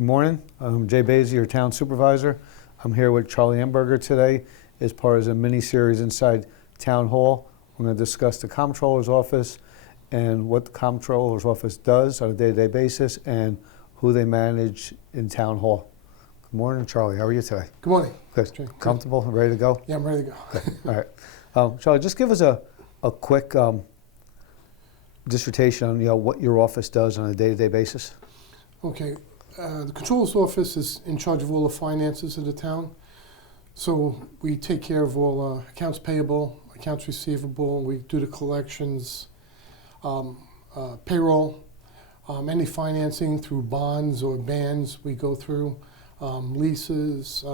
Good morning. I'm Jay Baisley, your town supervisor. I'm here with Charlie Emberger today as part of a mini-series inside Town Hall. We're going to discuss the Comptroller's office and what the Comptroller's office does on a day-to-day basis and who they manage in Town Hall. Good morning, Charlie. How are you today? Good morning. Good. Jay. Comfortable and ready to go? Yeah, I'm ready to go. Good. All right. Charlie, just give us a quick dissertation on what your office does on a day-to-day basis. Okay. The Comptroller's office is in charge of all the finances of the town. So we take care of all accounts payable, accounts receivable, we do the collections, payroll, any financing through bonds or bans we go through, leases.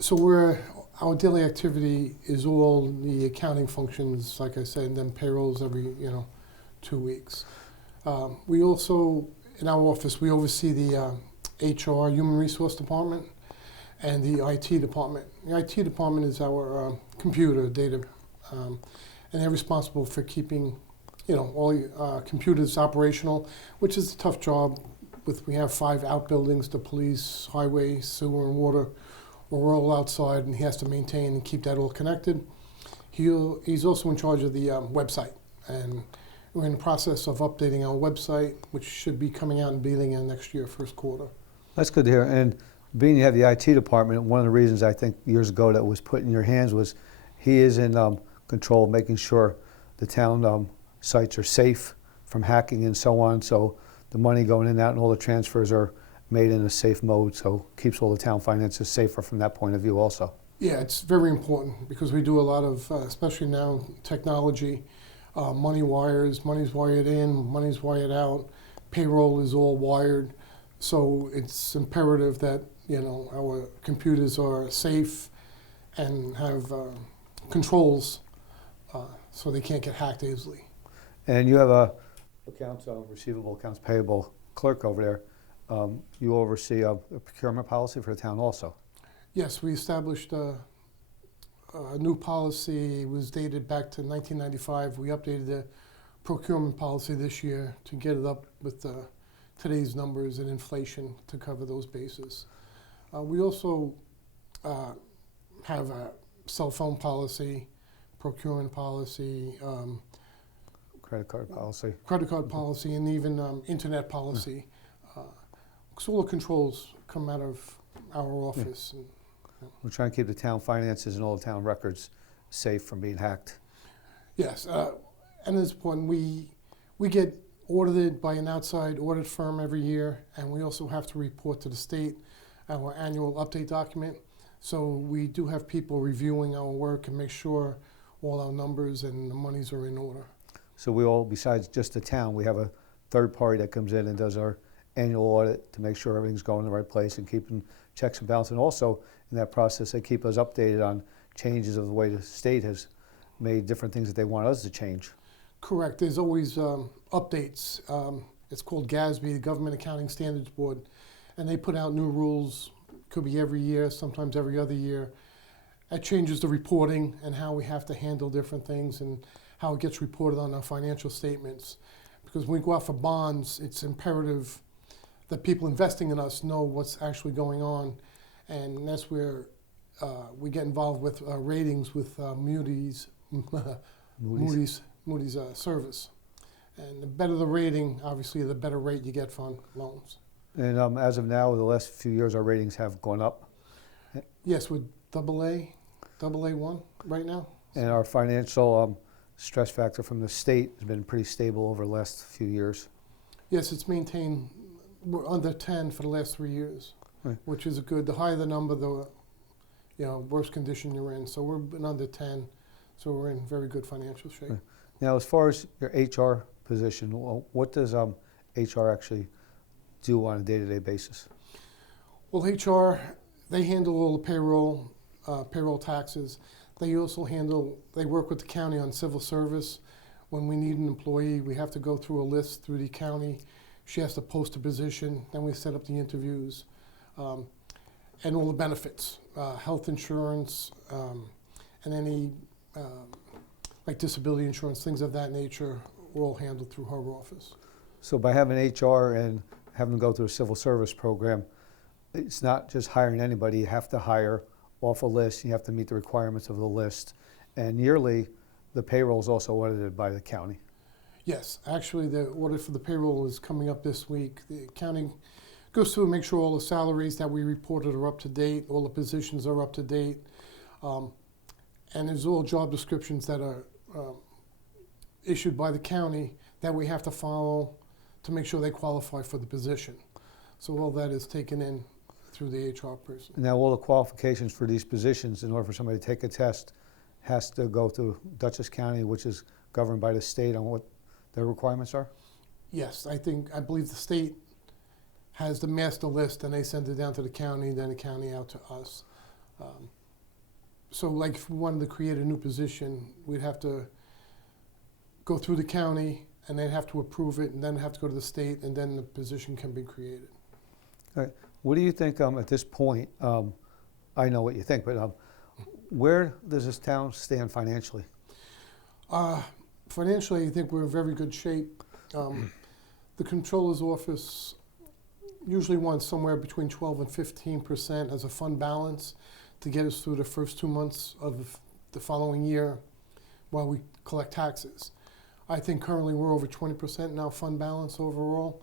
So our daily activity is all the accounting functions, like I said, and then payrolls every 2 weeks. We also, in our office, we oversee the HR, Human Resource Department, and the IT department. The IT department is our computer data, and they're responsible for keeping, all computers operational, which is a tough job. We have 5 outbuildings: the police, highway, sewer, and water. We're all outside, and he has to maintain and keep that all connected. He's also in charge of the website, and we're in the process of updating our website, which should be coming out and beginning in next year, first quarter. That's good to hear. And being you have the IT department, one of the reasons I think years ago that was put in your hands was he is in control of making sure the town sites are safe from hacking and so on. So the money going in and out and all the transfers are made in a safe mode, so keeps all the town finances safer from that point of view also. Yeah, it's very important because we do a lot of, especially now, technology. Money wires, money's wired in, money's wired out, payroll is all wired. So it's imperative that our computers are safe and have controls so they can't get hacked easily. And you have a accounts receivable, accounts payable clerk over there. You oversee a procurement policy for the town also. Yes, we established a new policy. It was dated back to 1995. We updated the procurement policy this year to get it up with today's numbers and inflation to cover those bases. We also have a cell phone policy, procurement policy, Credit card policy, and even internet policy. So all the controls come out of our office. Yeah. We're trying to keep the town finances and all the town records safe from being hacked. Yes, and it's important. We get audited by an outside audit firm every year, and we also have to report to the state our annual update document. So we do have people reviewing our work and make sure all our numbers and the monies are in order. So we all, besides just the town, we have a third party that comes in and does our annual audit to make sure everything's going in the right place and keeping checks and balances. And also in that process, they keep us updated on changes of the way the state has made different things that they want us to change. Correct. There's always updates. It's called GASB, the Government Accounting Standards Board, and they put out new rules. Could be every year, sometimes every other year. That changes the reporting and how we have to handle different things and how it gets reported on our financial statements. Because when we go out for bonds, it's imperative that people investing in us know what's actually going on, and that's where we get involved with ratings with Moody's service. And the better the rating, obviously, the better rate you get on loans. And as of now, the last few years, our ratings have gone up. Yes, we're AA1 right now. And our financial stress factor from the state has been pretty stable over the last few years. Yes, it's maintained. We're under 10 for the last 3 years, right, which is good. The higher the number, the worse condition you're in. So we're been under 10, so we're in very good financial shape. Right. Now, as far as your HR position, what does HR actually do on a day-to-day basis? Well, HR, they handle all the payroll taxes. They also they work with the county on civil service. When we need an employee, we have to go through a list through the county. She has to post a position, then we set up the interviews, and all the benefits, health insurance, and any like disability insurance, things of that nature, were all handled through her office. So by having HR and having to go through a civil service program, it's not just hiring anybody. You have to hire off a list. You have to meet the requirements of the list. And yearly, the payroll is also audited by the county. Yes, actually, the audit for the payroll is coming up this week. The accounting goes through and makes sure all the salaries that we reported are up to date, all the positions are up to date, and there's all job descriptions that are issued by the county that we have to follow to make sure they qualify for the position. So all that is taken in through the HR person. Now, all the qualifications for these positions, in order for somebody to take a test, has to go through Dutchess County, which is governed by the state on what their requirements are? Yes, I believe the state has the master list and they send it down to the county, then the county out to us. So like if we wanted to create a new position, we'd have to go through the county and they'd have to approve it and then have to go to the state and then the position can be created. All right. What do you think at this point, I know what you think, but where does this town stand financially? Financially, I think we're in very good shape. The Comptroller's office usually wants somewhere between 12 and 15% as a fund balance to get us through the first 2 months of the following year while we collect taxes. I think currently we're over 20% now fund balance overall.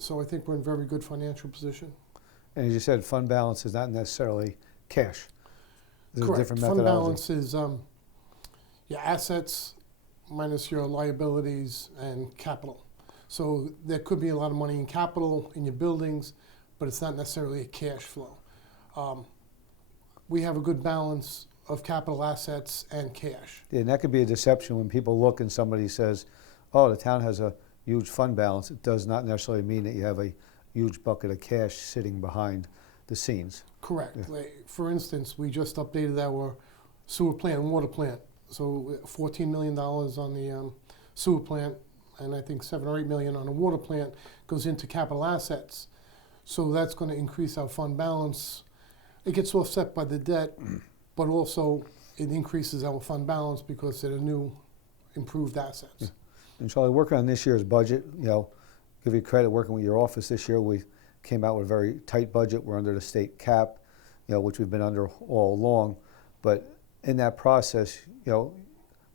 So I think we're in very good financial position. And as you said, fund balance is not necessarily cash. There's Correct. a different Fund methodology. balance is your assets minus your liabilities and capital. So there could be a lot of money in capital in your buildings, but it's not necessarily a cash flow. We have a good balance of capital assets and cash. Yeah, and that could be a deception when people look and somebody says, oh, the town has a huge fund balance. It does not necessarily mean that you have a huge bucket of cash sitting behind the scenes. Correct. Yeah. Like, for instance, we just updated our sewer plant and water plant. So $14 million on the sewer plant, and I think 7 or 8 million on the water plant goes into capital assets. So that's going to increase our fund balance. It gets offset by the debt, but also it increases our fund balance because they're new, improved assets. Yeah. And Charlie, working on this year's budget, give you credit working with your office this year. We came out with a very tight budget. We're under the state cap, which we've been under all along. But in that process,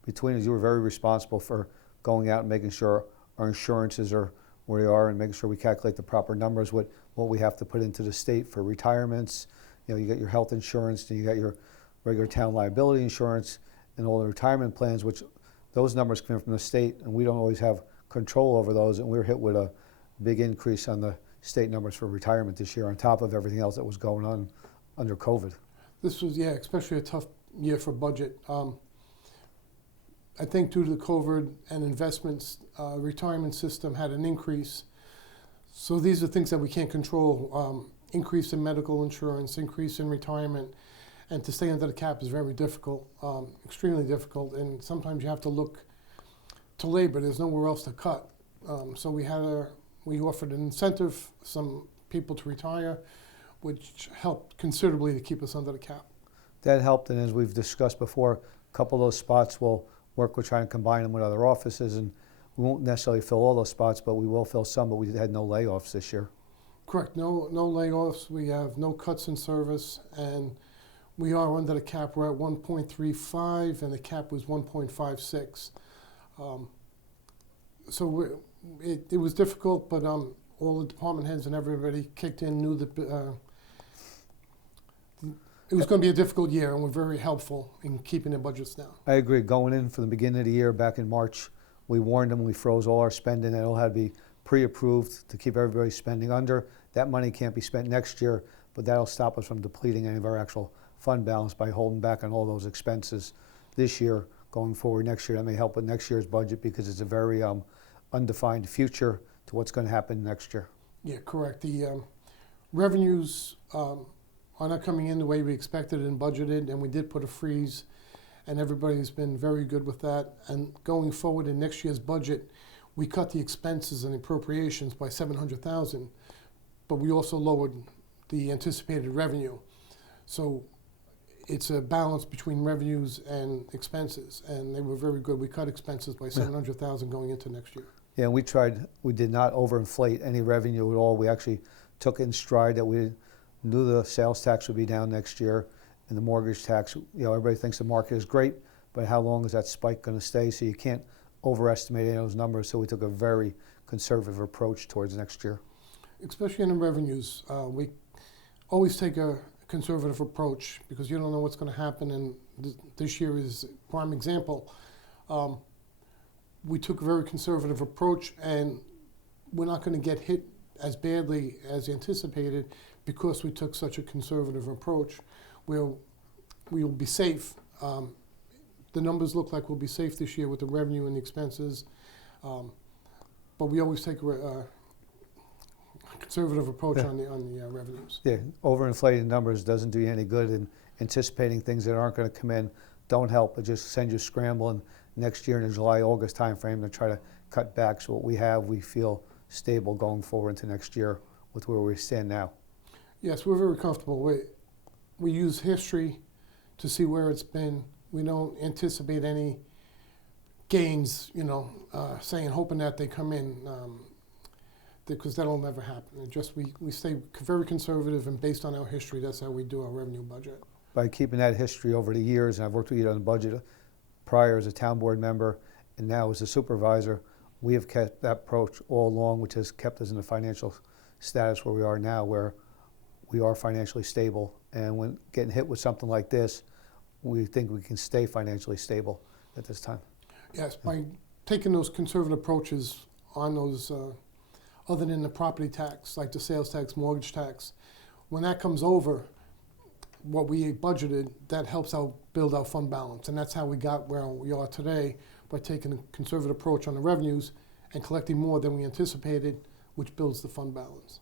between us, you were very responsible for going out and making sure our insurances are where they are and making sure we calculate the proper numbers, what we have to put into the state for retirements. You got your health insurance, and you got your regular town liability insurance, and all the retirement plans, which those numbers come from the state, and we don't always have control over those, and we were hit with a big increase on the state numbers for retirement this year on top of everything else that was going on under COVID. This was, especially a tough year for budget. I think due to the COVID and investments, retirement system had an increase. So these are things that we can't control. Increase in medical insurance, increase in retirement, and to stay under the cap is very difficult, extremely difficult, and sometimes you have to look to labor. There's nowhere else to cut. So we offered an incentive for some people to retire, which helped considerably to keep us under the cap. That helped, and as we've discussed before, a couple of those spots we'll work with trying to combine them with other offices, and we won't necessarily fill all those spots, but we will fill some, but we had no layoffs this year. Correct, no layoffs, we have no cuts in service, and we are under the cap. We're at 1.35, and the cap was 1.56. So it was difficult, but all the department heads and everybody kicked in, knew that it was going to be a difficult year, and we're very helpful in keeping the budgets down. I agree. Going in from the beginning of the year, back in March, we warned them, we froze all our spending, and it all had to be pre-approved to keep everybody spending under. That money can't be spent next year, but that'll stop us from depleting any of our actual fund balance by holding back on all those expenses this year. Going forward next year, that may help with next year's budget because it's a very undefined future to what's going to happen next year. Yeah, correct. The revenues are not coming in the way we expected and budgeted, and we did put a freeze, and everybody's been very good with that. And going forward in next year's budget, we cut the expenses and appropriations by $700,000, but we also lowered the anticipated revenue. So it's a balance between revenues and expenses, and they were very good. We cut expenses by $700,000 going into next year. Yeah, and we did not overinflate any revenue at all. We actually took it in stride that we knew the sales tax would be down next year and the mortgage tax. Everybody thinks the market is great, but how long is that spike going to stay? So you can't overestimate any of those numbers. So we took a very conservative approach towards next year. Especially in the revenues, we always take a conservative approach because you don't know what's going to happen, and this year is a prime example. We took a very conservative approach, and we're not going to get hit as badly as anticipated because we took such a conservative approach. We will be safe. The numbers look like we'll be safe this year with the revenue and the expenses, but we always take a conservative approach on the revenues. Yeah, overinflating numbers doesn't do you any good, and anticipating things that aren't going to come in don't help. It just sends you scrambling next year in the July, August timeframe to try to cut back. So what we feel stable going forward into next year with where we stand now. Yes, we're very comfortable. We use history to see where it's been. We don't anticipate any gains, hoping that they come in, because that'll never happen. We stay very conservative, and based on our history, that's how we do our revenue budget. By keeping that history over the years, and I've worked with you on the budget prior as a town board member and now as a supervisor, we have kept that approach all along, which has kept us in the financial status where we are now, where we are financially stable. And when getting hit with something like this, we think we can stay financially stable at this time. Yes, by taking those conservative approaches on those, other than the property tax, like the sales tax, mortgage tax, when that comes over what we budgeted, that helps out build our fund balance. And that's how we got where we are today, by taking a conservative approach on the revenues and collecting more than we anticipated, which builds the fund balance.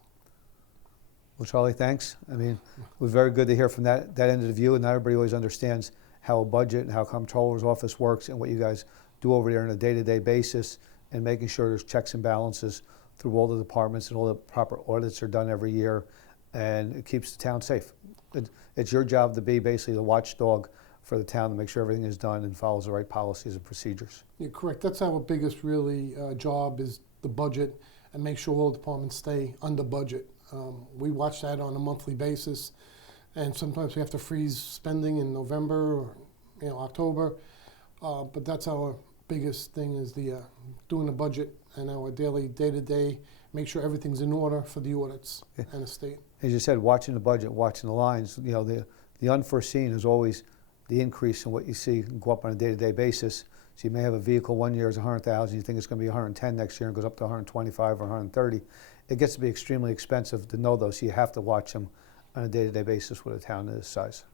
Well, Charlie, thanks. I mean, it was very good to hear from that end of the view, and not everybody always understands how a budget and how Comptroller's office works and what you guys do over there on a day-to-day basis, and making sure there's checks and balances through all the departments and all the proper audits are done every year, and it keeps the town safe. It's your job to be basically the watchdog for the town to make sure everything is done and follows the right policies and procedures. Yeah, correct. That's our biggest really job, is the budget, and make sure all departments stay under budget. We watch that on a monthly basis, and sometimes we have to freeze spending in November or October. But that's our biggest thing, is the doing the budget and our daily day-to-day, make sure everything's in order for the audits and the state. As you said, watching the budget, watching the lines, the unforeseen is always the increase in what you see go up on a day-to-day basis. So you may have a vehicle one year is 100,000, you think it's going to be 110 next year, and goes up to 125 or 130. It gets to be extremely expensive to know those, so you have to watch them on a day-to-day basis with a town of this size.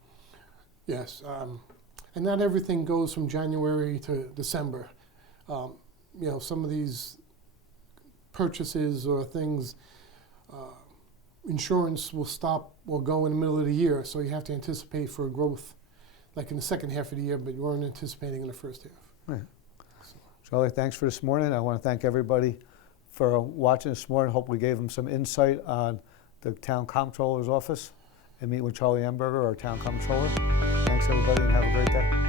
Yes, and not everything goes from January to December. Some of these purchases or things, insurance will stop or go in the middle of the year, so you have to anticipate for a growth, like in the second half of the year, but you weren't anticipating in the first half. Right. Charlie, thanks for this morning. I want to thank everybody for watching this morning. Hope we gave them some insight on the town comptroller's office, and meet with Charlie Emberger, our town comptroller. Thanks everybody, and have a great day.